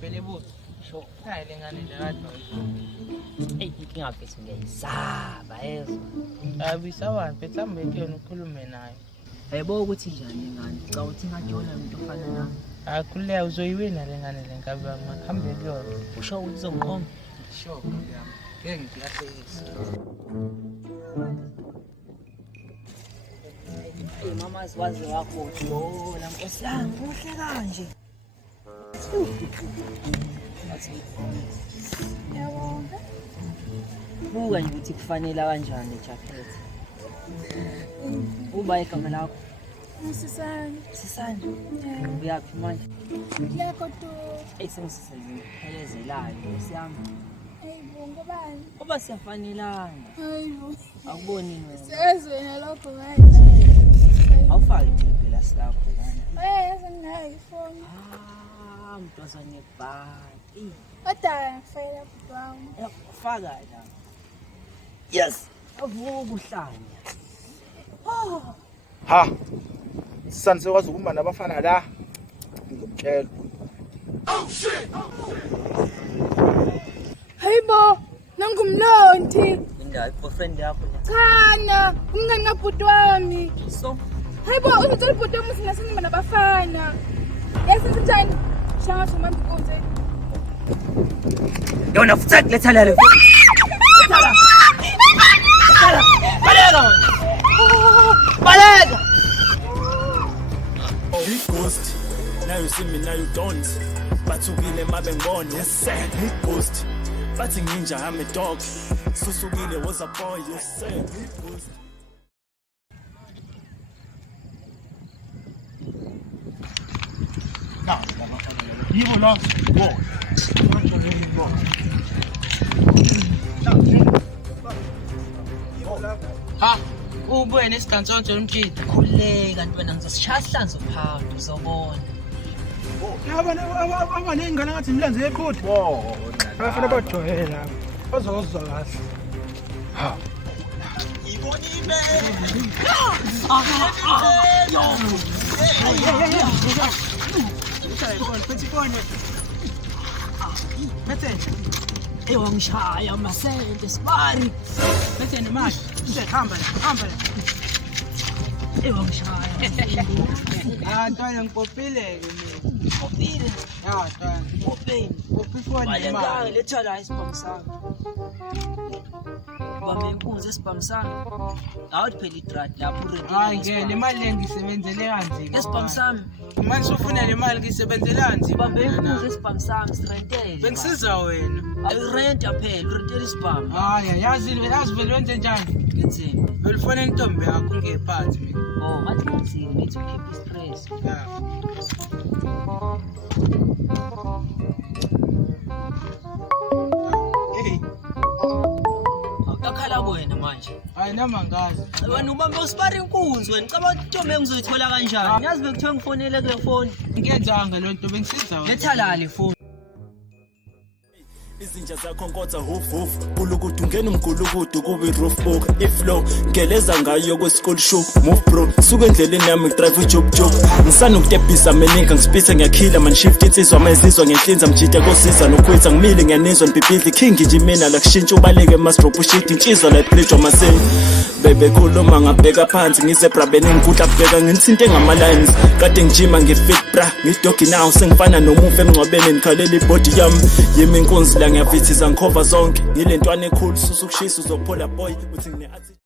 Pele bu, show. Hai lengane lerato. Inkinga phethu ngiyayisaba yezo. Abisawa phethu ambeke ukhulume naye. Hayibo ukuthi njani ngane? Cha uthi ngajona umuntu ofana nami. Akuleya uzoyiwina lengane lenkabi makhambe kuyona. Usho ukuthi uzongiqoma? Sure yami. Ngeke ngiyahlekisa. Mama siwazi wakho lo la Nkosi yami kuhle kanje. Yabonga. Buka nje ukuthi kufanele kanjani ejacket. Uba igama lakho? Sisani. Uyaphi manje? Yakho tu. Sengisizelayo Nkosi yami. Hayibo ngobani? Kuba siyafanelana. Hayibo. Akuboni wena. Sezwena lokho manje. Awufaki iglasi lakho bana. Yazi nginayo ifoni. Mntwazane yebhaki. Kodwa ngifayela kubanga. Faka la. Yes. Avuka uhlanya. Ha. Sisani sekwazi ukuma nabafana la. Ngikutshela. Oh shit. Hayibo, nangumlonthi. Indawo boyfriend yakho la. Khana, umngani kabhuti wami. So, Hayibo, uzothola ibhuti wami singasenima nabafana. Yasenze njani? Shanga shoma mbuze. yona futhi letha la. Baleka. Big ghost. Now you see me, now you don't. Bathukile mabengibona. Yes sir. Big ghost. Bathi ninja, I'm a dog. Susukile was a boy. Yes sir. Big ghost. Now, you will not go. Ha, ubuye nesigantsonto lomjito. Khuleka ntwana ngizosishaya ihlanzo phakathi uzobona. Abaningi ngane ngathi imilenze yeqhuthi. Wo, abafana bajwayela. Bazozwa kahle. Ha. Ngishaya amasente sibari. Bese nemali. Hamba la. Ngishaya. Ntwana ngipopile ke mina. Popile. Ntwana. Popeni. Popifoni Baleka imali. letha la isibhamu sami. Bame inkunzi esibhamu sami. Awuthi phela idrad lapho uredi. Hayi ngeke imali lengisebenzele kanzima. Esibhamu sami. Manje ufuna le mali ngisebenzele kanzima. Bambe inkunzi esibhamu sami sirentele. Bengisiza wena. Ayirenta phela urentele isibhamu. Hayi yazi vele wenze njani? Ngenzeni? Velifone intombi yakho ngephansi mina. Oh, ngathi ngenzeni need to keep stress. Yeah. Hey, Akakhala wena manje. hayi nama ngazi. Wena ubambe usibara inkunzi wena. Cabanga ukuthi Ntombi ngizoyithola kanjani? Yazi bekuthiwa ngifonele kule phone. Ngiyenzanga lo nto bengisiza wena. Letha la le phone. Izinja zakho nkotha hoof hoof. Kulukudu ngena umgulukudu kube roof book. Iflow ngeleza ngayo kwesikole show. Move bro. Suka endleleni yami drive job job. Ngisana ukutebhisa meninga ngisipitha ngiyakhila man shift insizwa amazizwa ngehlinza mjida kosiza nokhwitha ngimile ngiyanizwa nibhibhidli king njimina la kushintsha ubaleke mas drop ushit intshizwa la bridge wamaseni. Bebe khuluma ngabheka phansi ngizebra benengikudla kubheka ngithinte ngama lines. Kade ngijima ngifit bra ngidogi now sengifana nomufa emncwabeni ngikhalela ibody yami. Yimi inkunzi la ngiyavithiza ngikhova zonke ngilentwana ekhulu susukushisa uzophola boy uthi ngine